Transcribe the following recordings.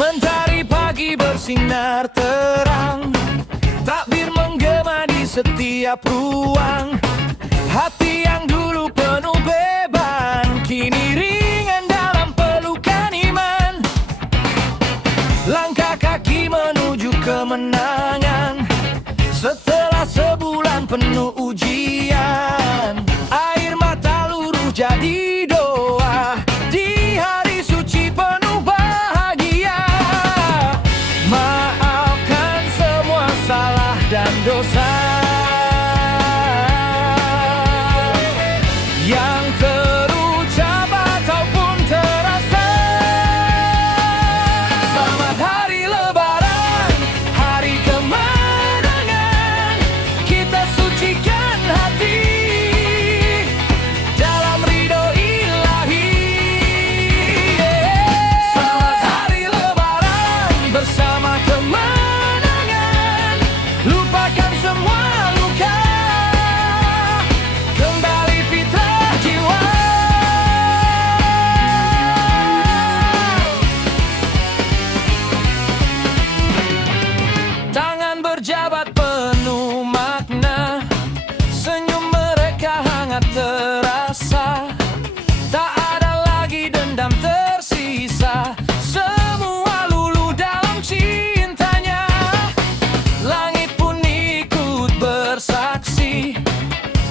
Mentari pagi bersinar terang, takbir menggema di setiap ruang. Hati yang dulu penuh beban, kini ringan dalam pelukan iman. Langkah kaki menuju kemenangan, setelah sebulan penuh ujian. Air mata luruh jadi doa di hari suci penuh bahagia. Maafkan semua salah dan dosa yang terucap ataupun terasa. Selamat hari Lebaran, hari kemenangan. Kita sucikan hati dalam ridho ilahi. Selamat hari Lebaran, bersama kemenangan. Lupakan semua luka, kembali fitrah jiwa. Tangan berjabat penuh makna, senyum mereka hangat terasa. Tak ada lagi dendam tersisa, semua luluh dalam cintanya. Langit pun ikut bersaksi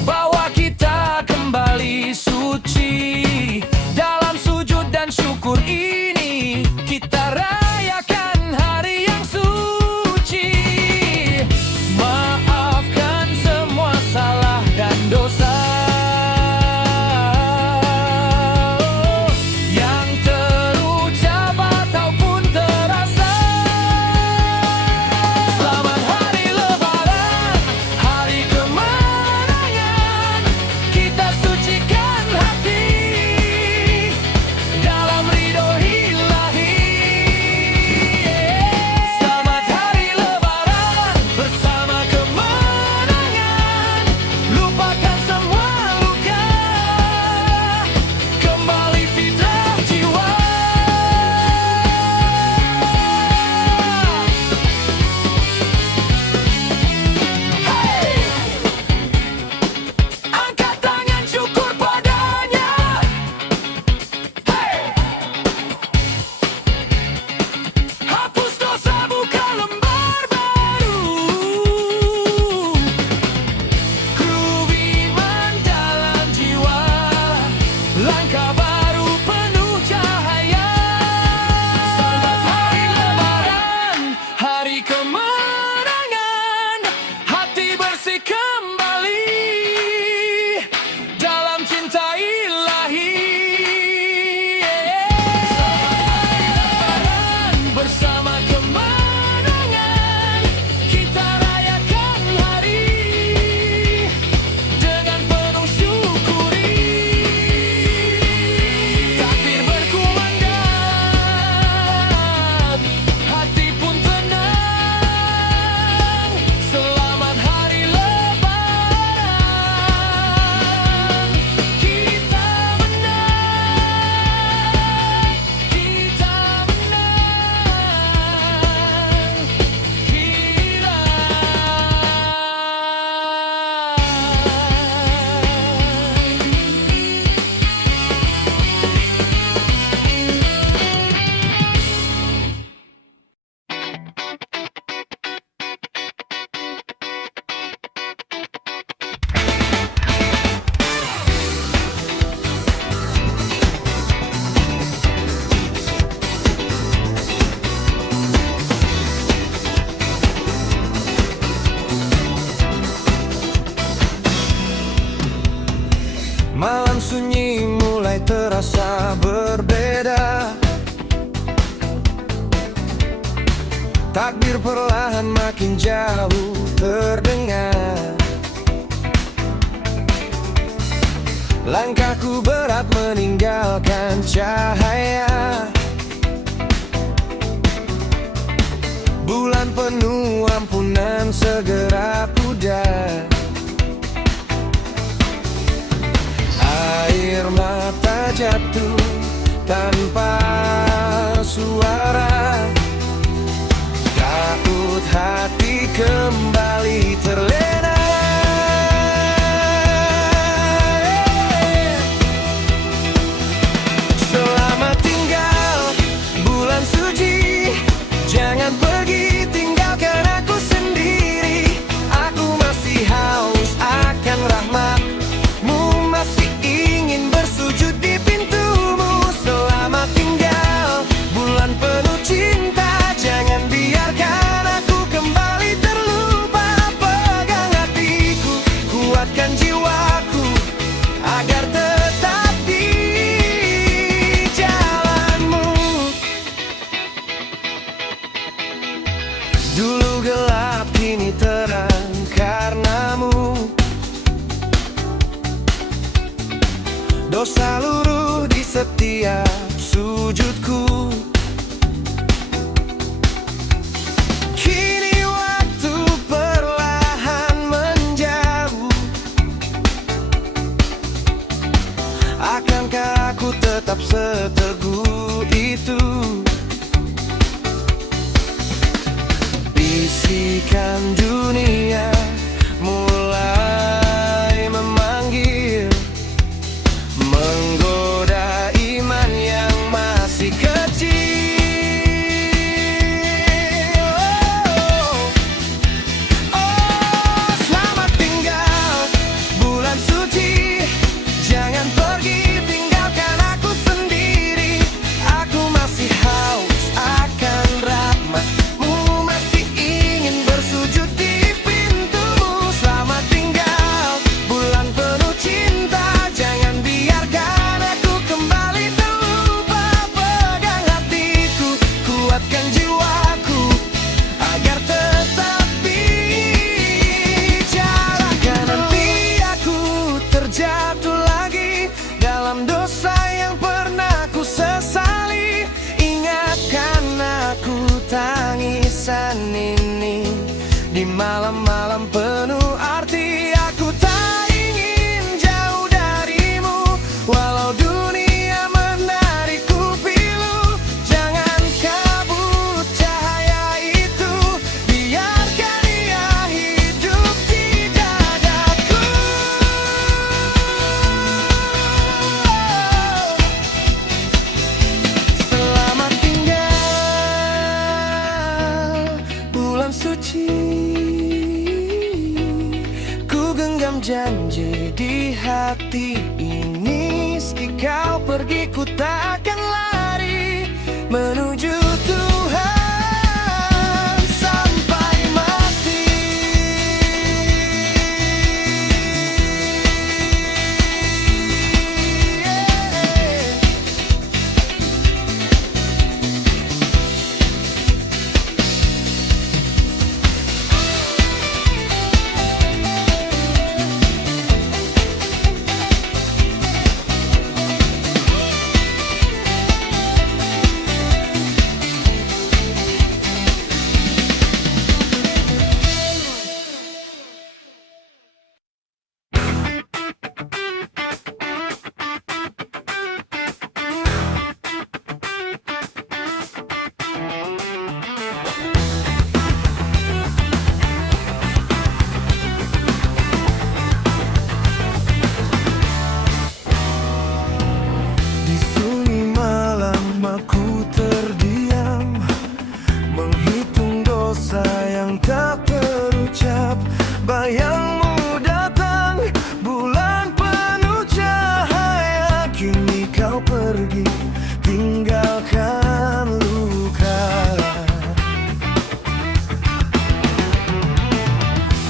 bahwa kita kembali suci. Dalam sujud dan syukur ini kita rayakan hari yang suci. Maafkan semua salah dan dosa yang terucap ataupun terasa. Selamat hari Lebaran, hari kemenangan. Kita sucikan hati dalam ridho ilahi. Selamat hari Lebaran, bersama kemenangan. Lupakan semua luka, kembali fitrah jiwa. Hey! Angkat tangan syukur padanya. Hey! Hapus dosa, buka lembar baru. Kru iman dalam jiwa, langkah baru penuh cahaya. Selamat hari Lebaran, hari kemenangan. Hati bersih kembali dalam cinta ilahi. Bersama kemenangan, kita rayakan hari dengan penuh syukuri. Takbir berkumandang, hati pun tenang. Selamat hari Lebaran, kita menang, kita menang, kita. Malam sunyi mulai terasa berbeda. Takbir perlahan makin jauh terdengar. Langkahku berat meninggalkan cahaya. Bulan penuh ampunan segera pudar. Air mata jatuh tanpa suara. setiap sujudku. Kini waktu perlahan menjauh. Akankah aku tetap seteguh itu? Bisikan dunia mulai memanggil, menggoda iman yang masih kecil. Oh, selamat tinggal bulan suci, jangan pergi tinggalkan aku sendiri. Aku masih haus akan rahmatmu, masih ingin bersujud di pintumu. Selamat tinggal bulan penuh cinta, jangan biarkan aku kembali terlupa. Pegang hatiku, kuatkan jiwaku agar tetap bicara. Kan nanti aku terjatuh lagi dalam dosa yang pernah ku sesali. Ingatkan aku tangisan ini di malam-malam penuh arti. Aku tak ingin jauh darimu, walau dunia menarikku pilu. Jangan kabut cahaya itu, biarkan ia hidup di dadaku. Selamat tinggal bulan suci, ku genggam janji di hati ini. Meski kau pergi, ku takkan lari menuju Tuhan sampai mati. Di sunyi malam aku terdiam, menghitung dosa yang tak terucap. Bayangmu datang, bulan penuh cahaya. Kini kau pergi, tinggalkan luka.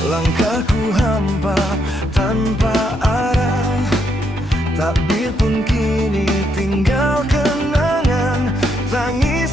Langkahku hampa tanpa arah, takbir pun kini tinggal kenangan. Tangis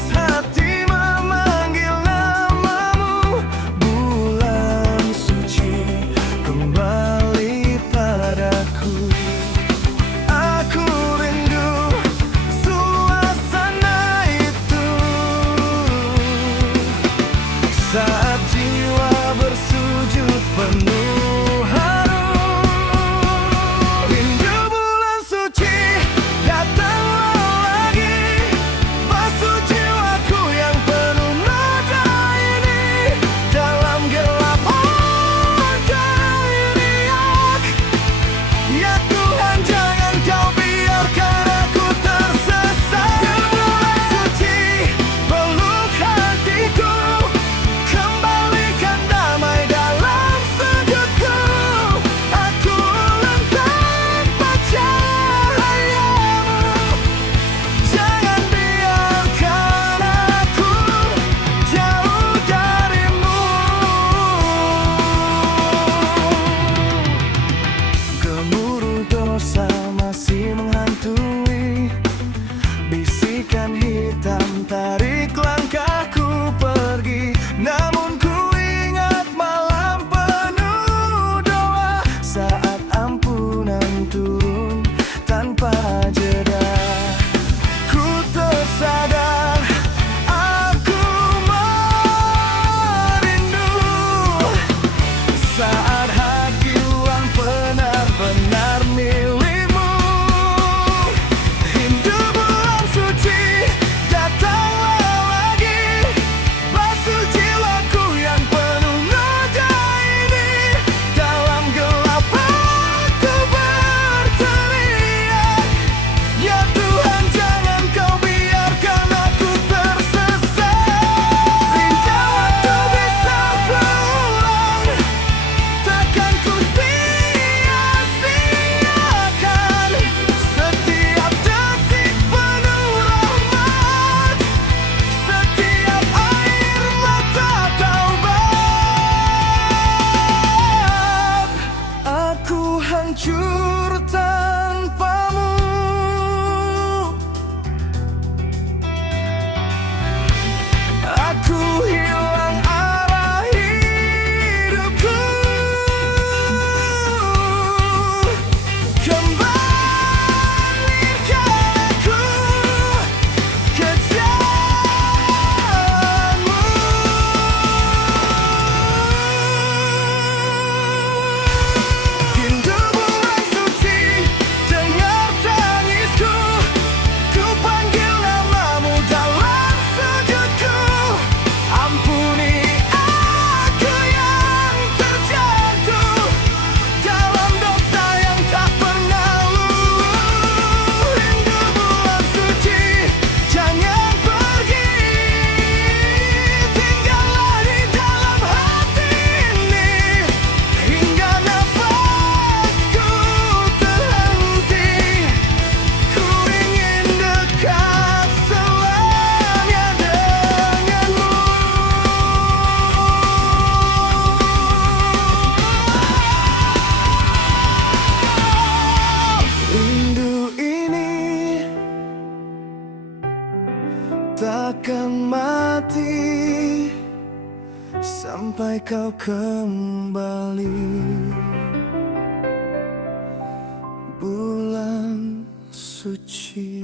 takkan mati sampai kau kembali. Bulan suci.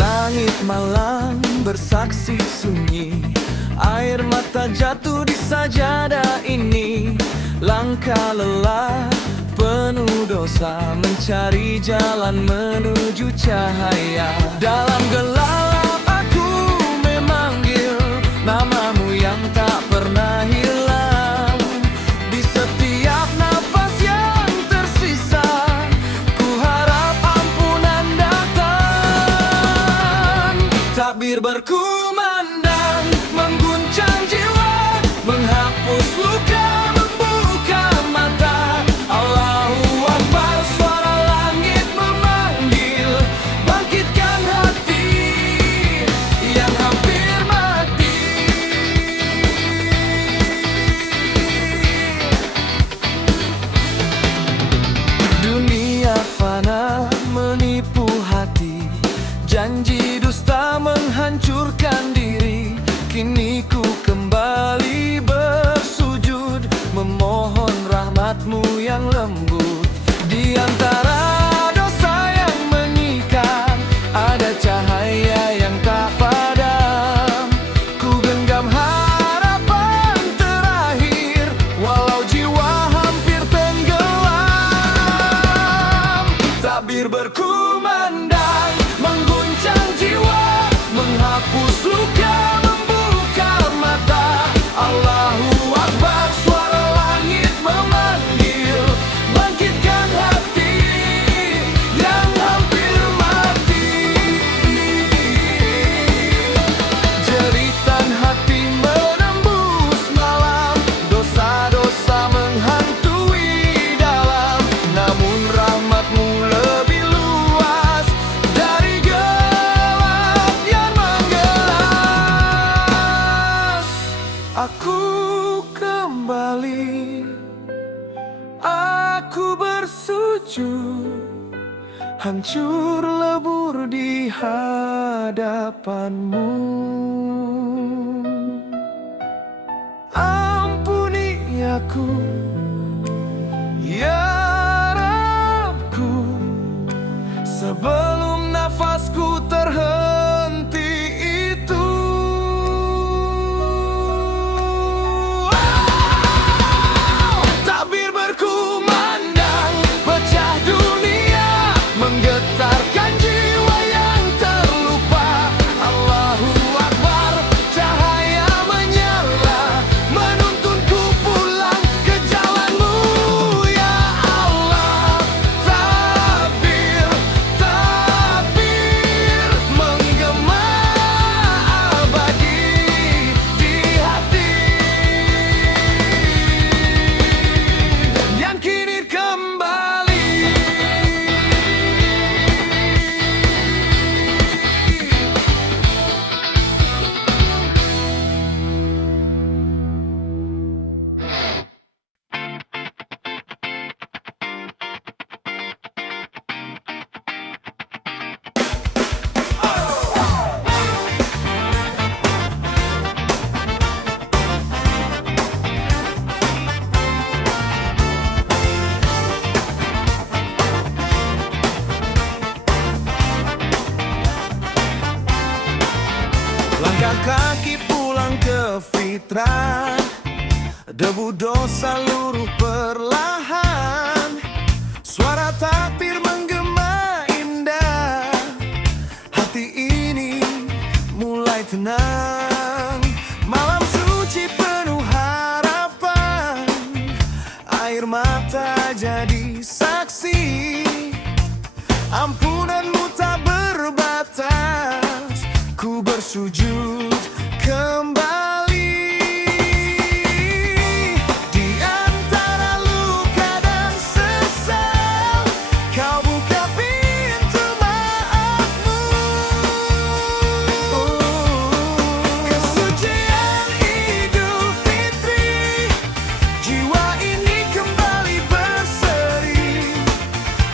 Langit malam bersaksi sunyi, air mata jatuh di sajadah ini. Langkah lelah penuh dosa, mencari jalan menuju cahaya. Dalam gelap aku memanggil namamu yang tak pernah hilang. Di setiap nafas yang tersisa, ku harap ampunan datang. Takbir berkumandang, mengguncang jiwa, menghapus luka, membuka mata. Allahu Akbar, suara langit memanggil, bangkitkan hati yang hampir mati. Dunia fana menipu hati, janji dusta menghancurkan diri. Kini ku kembali bersujud, memohon rahmatmu yang lembut. Di antara dosa yang mengikat, ada cahaya yang tak padam. Ku genggam harapan terakhir, walau jiwa hampir tenggelam. Takbir berkumandang, mengguncang jiwa, menghapus luka, membuka mata. Allahu Akbar, suara langit memanggil, bangkitkan hati yang hampir mati. Jeritan hati menembus malam, dosa-dosa menghantui dalam. Namun rahmatmu lebih luas dari gelap yang menggelas. Aku kembali, aku bersujud, hancur lebur di hadapanmu. Ampuni aku, ya Rabbku, sebelum nafasku terhenti itu. Takbir berkumandang, pecah dunia, menggetarkan jiwa yang terlupa. Allahu Akbar, cahaya menyala, menuntunku pulang ke jalanmu, ya Allah. Takbir, takbir, menggema abadi di hati yang kini kembali. Langkah kaki pulang ke fitrah, debu dosa luruh perlahan. Suara takbir menggema indah, hati ini mulai tenang. Malam suci penuh harapan, air mata jadi saksi. Ampunanmu tak berbatas, ku bersujud kembali. Di antara luka dan sedih,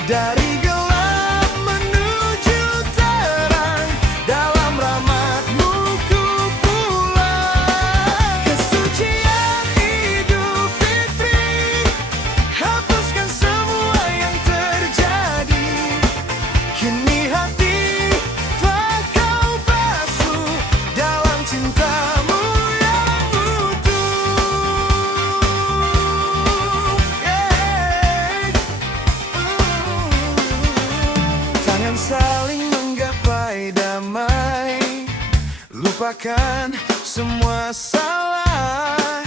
Dari gelap menuju terang, dalam rahmat-Mu ku pulang. Kesucian Idul Fitri, hapuskan semua yang terjadi. Kini hati telah Kau basuh dalam cinta-Mu yang utuh. Tangan saling menggapai damai, lupakan semua salah.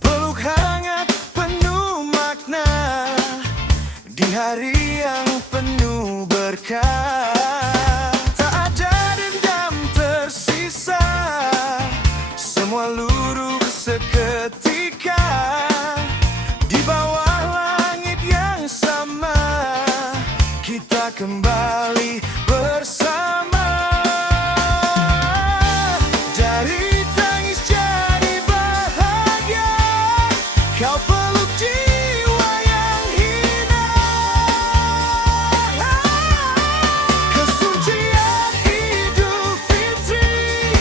Peluk hangat penuh makna di hari yang penuh berkah. Tak ada dendam tersisa, semua luruh seketika. Di bawah langit yang sama, kita kembali bersama. Dari tangis jadi bahagia, Kau peluk jiwa yang hina. Kesucian Idul Fitri,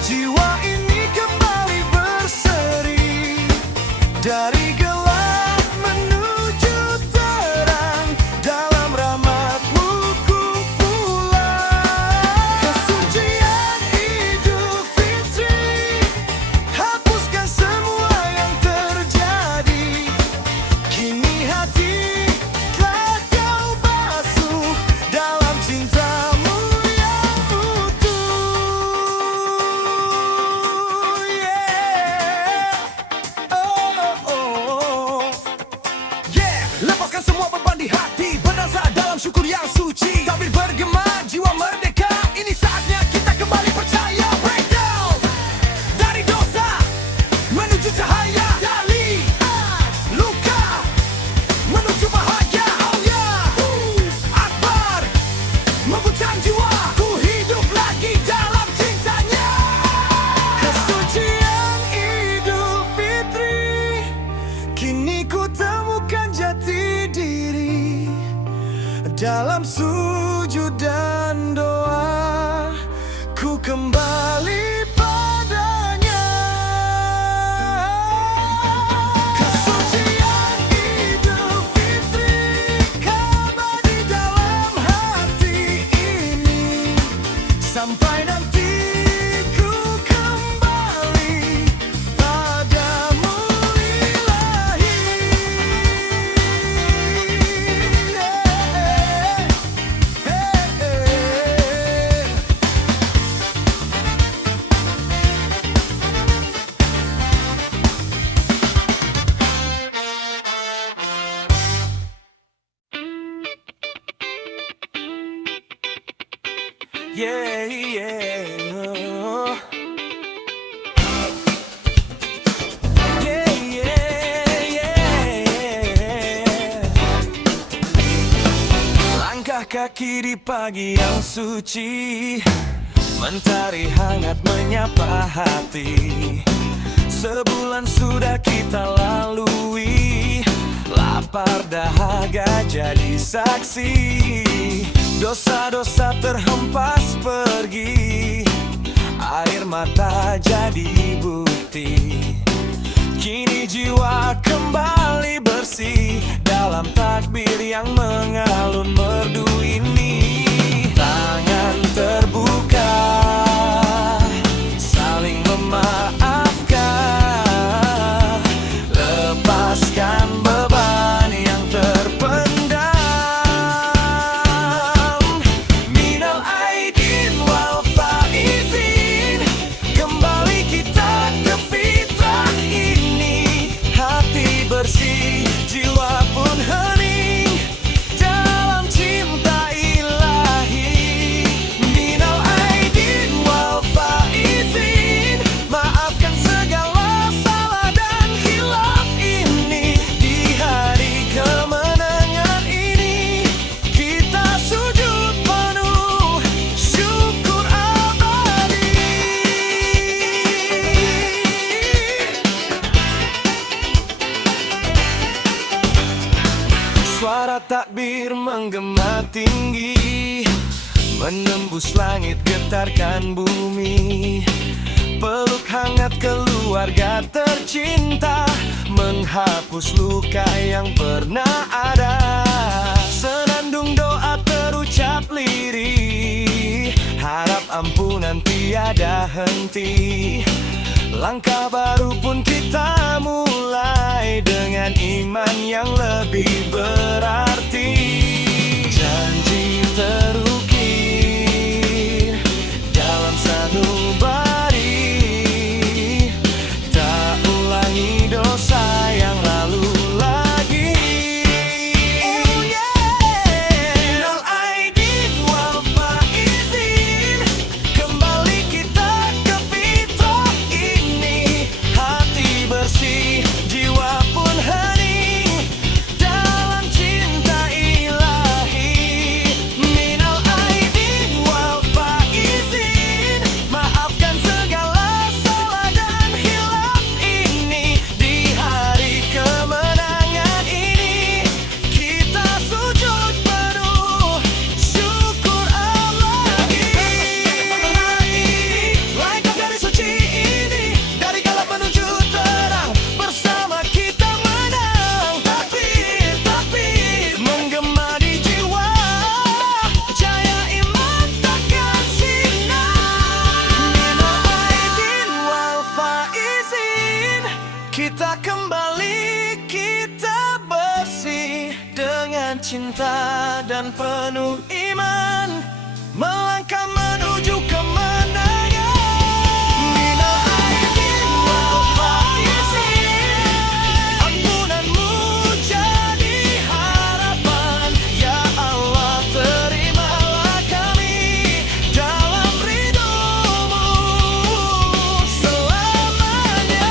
jiwa ini kembali berseri. Dari gelap menuju terang, dalam rahmat-Mu ku pulang. Kesucian Idul Fitri, hapuskan semua yang terjadi. Kini hati telah Kau basuh dalam cinta-Mu yang utuh. Lepaskan semua beban di hati, berdansa dalam syukur yang suci. Takbir bergema, jiwa merdeka. Ini saatnya kita kembali percaya. Breakdown dari dosa menuju cahaya, dari luka menuju bahagia. Oh yeah, Akbar membujang jiwa, ku hidup lagi dalam cintanya. Kesucian Idul Fitri, kini ku temukan jati diri. Dalam sujud dan doa, ku kembali padanya. Kesucian Idul Fitri, kabar di dalam hati ini. Sampai nanti ku kembali padamu ilahi. Yeah, yeah. Yeah, yeah, yeah. Langkah kaki di pagi yang suci, mentari hangat menyapa hati. Sebulan sudah kita lalui, lapar dahaga jadi saksi. Dosa-dosa terhempas pergi, air mata jadi bukti. Kini jiwa kembali bersih dalam takbir yang mengalun merdu ini. Tangan terbuka, saling memaafkan, lepaskan beban yang terpendam. Minal aidin wal faizin, kembali kita ke fitrah ini. Hati bersih, jiwa pun hening, Suara takbir menggema tinggi, menembus langit getarkan bumi. Peluk hangat keluarga tercinta, menghapus luka yang pernah ada. Senandung doa terucap lirih, harap ampunan tiada henti. Langkah baru pun kita mulai, dengan iman yang lebih berarti. Janji terukir dalam satu baris, tak ulangi dosa yang lalu lagi. Oh yeah. Minal aidin wal faizin, kembali kita ke fitrah ini. Hati bersih, jiwa pun hening dalam cinta ilahi. Minal aidin wal faizin, maafkan segala salah dan hilaf ini. Di hari kemenangan ini, kita sujud penuh syukur Allah. Langkah dari suci ini, dari gelap menuju terang, bersama kita menang. Takbir, takbir menggema di jiwa, cahaya iman takkan sinar. Minal aidin wal faizin, kita kembali, kita bersih dengan cinta dan penuh iman, melangkah menuju kemenangan. Minal aidin wal faizin, ampunanmu jadi harapan. Ya Allah, terimalah kami dalam ridhomu selamanya.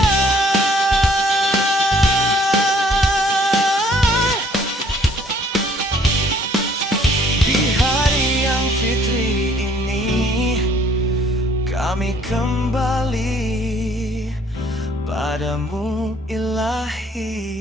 Di hari yang fitri ini, kami kembali padamu ilahi.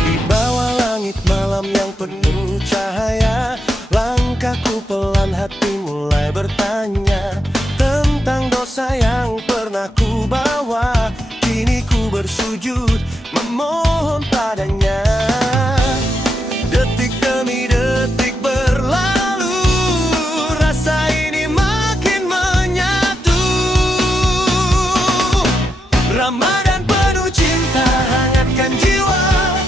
Di bawah langit malam yang penuh cahaya, langkahku pelan, hati mulai bertanya tentang dosa yang pernah ku bawa. Kini ku bersujud memohon padanya. Detik demi detik berlalu, rasa ini makin menyatu. Ramadan penuh cinta, hangatkan jiwa.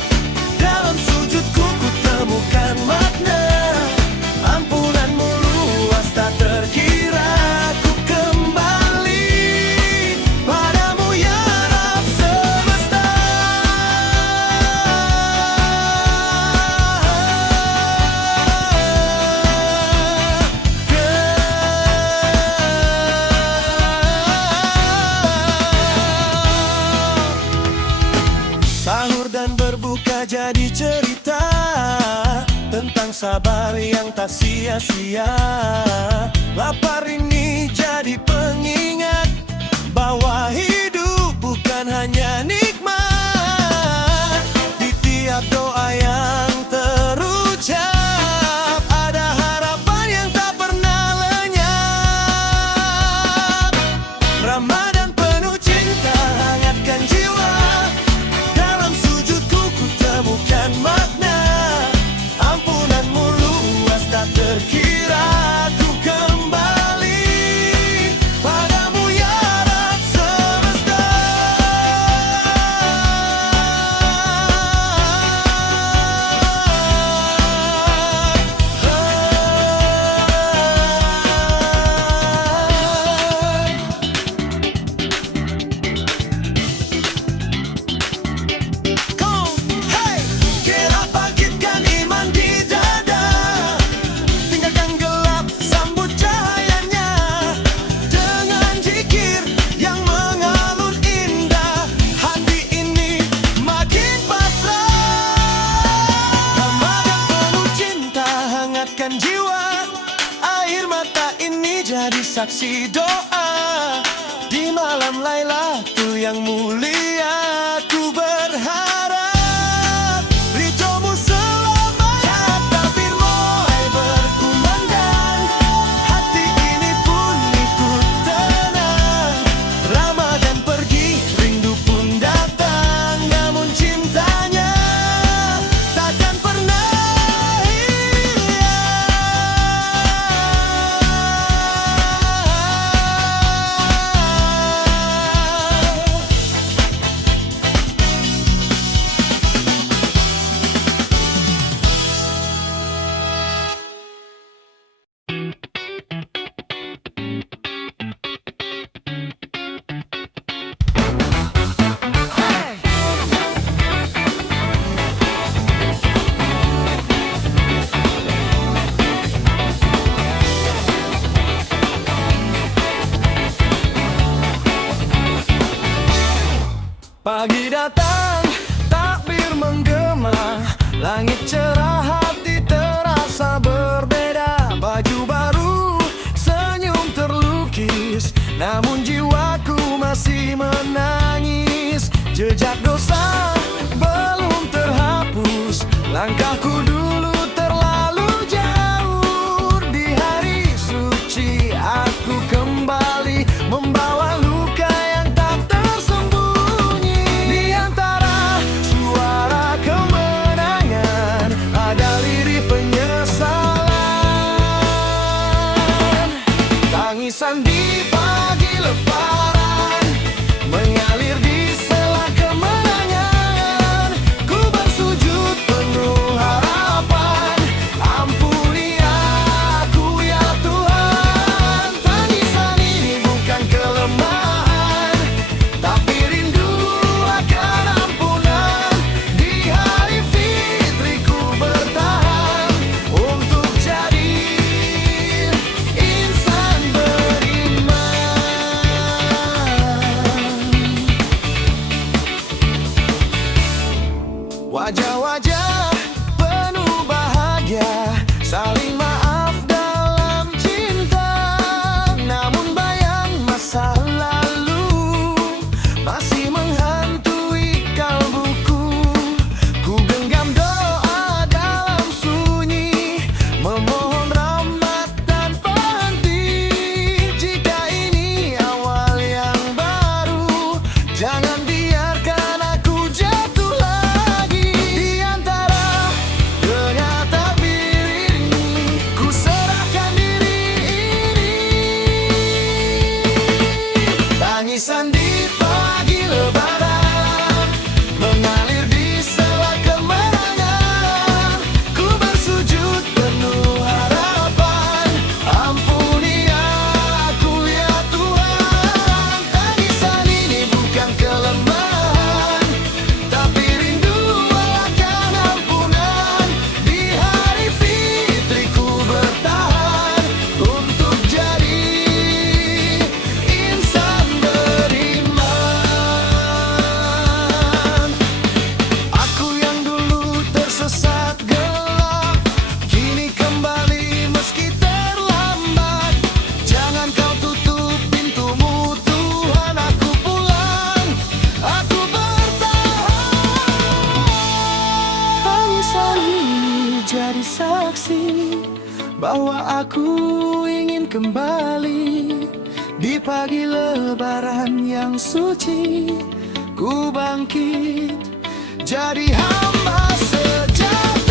Dalam sujudku ku temukan makna, ampunanmu luas tak terkira. Ku kembali padamu ya Rabb semesta. Sahur dan berbuka jadi cerita tentang sabar yang tak sia-sia. Lapar ini jadi pengingat bahwa hidup bukan hanya nikmat. Di tiap doa yang terucap, ada harapan yang tak pernah lenyap. Ramadan penuh cinta, hangatkan jiwa. Dalam sujudku ku temukan makna, ampunanmu luas tak terkira. Ku kembali padamu ya Rabb semesta. saksi doa. Di malam Lailatul yang mulia, ku berharap ridhomu selamat. Takbir mulai berkumandang, hati ini pun ikut tenang. Ramadan pergi, rindu pun datang, namun cintanya takkan pernah pagi datang, takbir menggema, langit cerah, hati terasa berbeda. Baju baru, senyum terlukis, namun jiwaku masih menangis. Jejak dosa belum terhapus, langkahku dulu terlalu jauh. Di hari suci aku kembali membawa luka yang tak tersembunyi. Di antara suara kemenangan ada lirik penyesalan. Tangisan di pagi lebaran mengalir di sela kemenangan. Ku bersujud penuh harapan, ampuni aku ya Tuhan. Tangisan ini bukan kelemahan, tapi rindu akan ampunan. Di hari fitriku bertahan untuk jadi insan beriman. Wajah-wajah penuh bahagia, saling maaf dalam cinta. Namun bayang masa lalu masih menghantui kalbuku. Ku genggam doa dalam sunyi, memohon rahmat dan penghenti. Jika ini awal yang baru, jangan biarkan aku jatuh lagi. Di antara dengar takbir ini, ku serahkan diri ini. Tangisan di pagi lebaran mengalir di sela kemenangan. Ku bersujud penuh harapan, ampuni aku ya Tuhan. Tangisan ini bukan kelemahan, tapi rindu akan ampunan. Di hari fitriku bertahan untuk jadi insan beriman. Aku yang dulu tersesat gelap, kini kembali meski terlambat. Jangan kau tutup pintumu Tuhan, aku pulang, aku bertahan. Tangisan ini jadi saksi bahwa aku ingin kembali. Di pagi lebaran yang suci, ku bangkit jadi hamba sejati.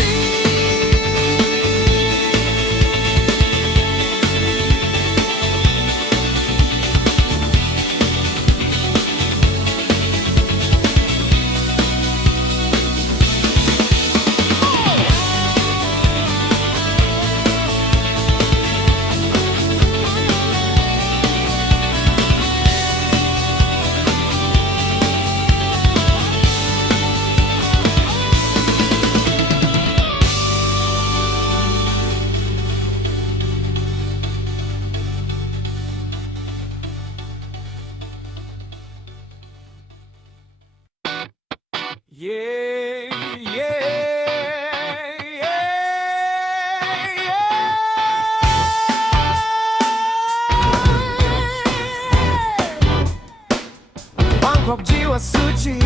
suci,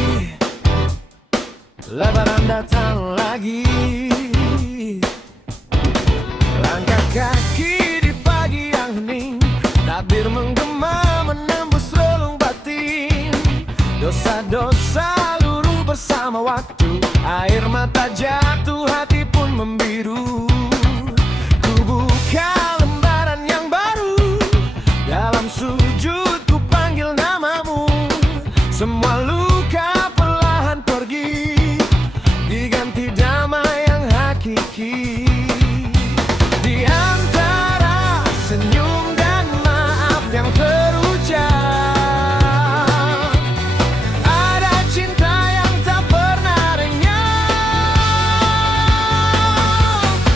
Lebaran datang lagi. Langkah kaki di pagi yang hening, takbir menggema menembus relung batin. Dosa-dosa luruh bersama waktu, air mata jatuh, hati pun membiru. Ku buka lembaran yang baru, dalam sujud ku panggil namamu. Semua luka perlahan pergi, diganti damai yang hakiki. Di antara senyum dan maaf yang terucap, ada cinta yang tak pernah renyah.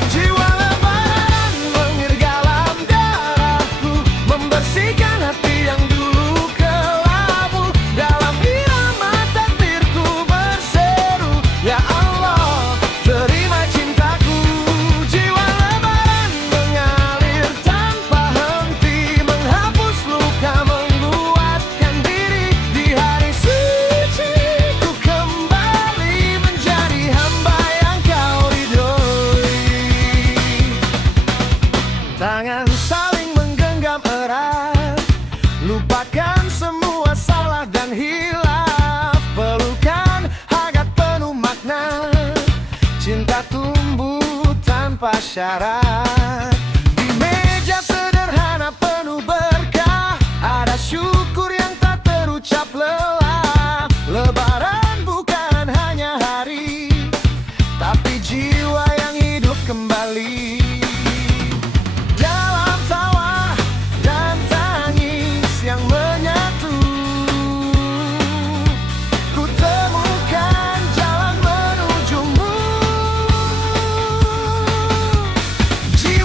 Jiwa lebaran mengalir dalam darahku, membersihkan hati yang dulu kelabu. Dalam irama takbirku berseru, ya Allah, terima cintaku. Jiwa lebaran mengalir tanpa henti, menghapus luka, menguatkan diri. Di hari suci ku kembali menjadi hamba yang kau ridhoi. Tangan saling menggenggam erat, lupakan semua salah dan hilaf. Pelukan hangat penuh makna, cinta tumbuh tanpa syarat. Di meja sederhana penuh berkah, ada syukur yang tak terucap lelah. Lebaran bukan hanya hari, tapi jiwa yang hidup kembali. Dalam tawa dan tangis yang menyatu, ku temukan jalan menujumu. Jiwa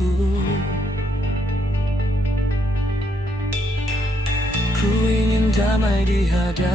hatiku. Ku ingin damai di hadapanmu.